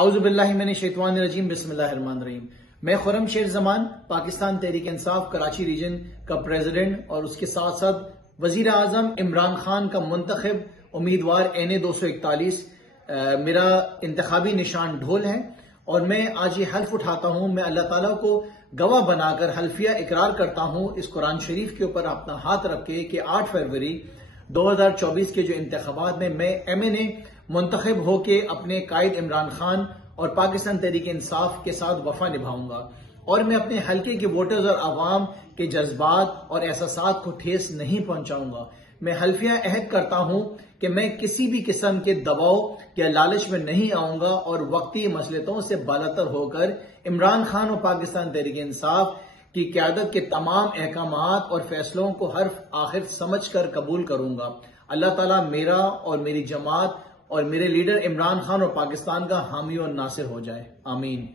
اعوذ باللہ من الشیطان الرجیم، بسم اللہ الرحمن الرحیم۔ میں خرم شیر زمان، پاکستان تحریک انصاف کراچی ریجن کا پریزیڈنٹ اور اس کے ساتھ ساتھ وزیر اعظم عمران خان کا منتخب امیدوار این 241 میرا انتخابی نشان ڈھول ہے، اور میں آج یہ حلف اٹھاتا ہوں، میں اللہ تعالیٰ کو گواہ بنا کر حلفیہ اقرار کرتا ہوں اس قرآن شریف کے اوپر اپنا ہاتھ رکھ کے کہ 8 فروری 2024 کے جو انتخابات میں ایم این اے منتخب ہو کے اپنے قائد عمران خان اور پاکستان تحریک انصاف کے ساتھ وفا نبھاؤں گا، اور میں اپنے حلقے کے ووٹرز اور عوام کے جذبات اور احساسات کو ٹھیس نہیں پہنچاؤں گا۔ میں حلفیہ عہد کرتا ہوں کہ میں کسی بھی قسم کے دباؤ یا لالچ میں نہیں آؤں گا، اور وقتی مصلحتوں سے بالاتر ہو کر عمران خان اور پاکستان تحریک انصاف کی قیادت کے تمام احکامات اور فیصلوں کو حرف آخر سمجھ کر قبول کروں گا۔ اللہ تعالیٰ میرا اور میری جماعت اور میرے لیڈر عمران خان اور پاکستان کا حامی اور ناصر ہو جائے، آمین۔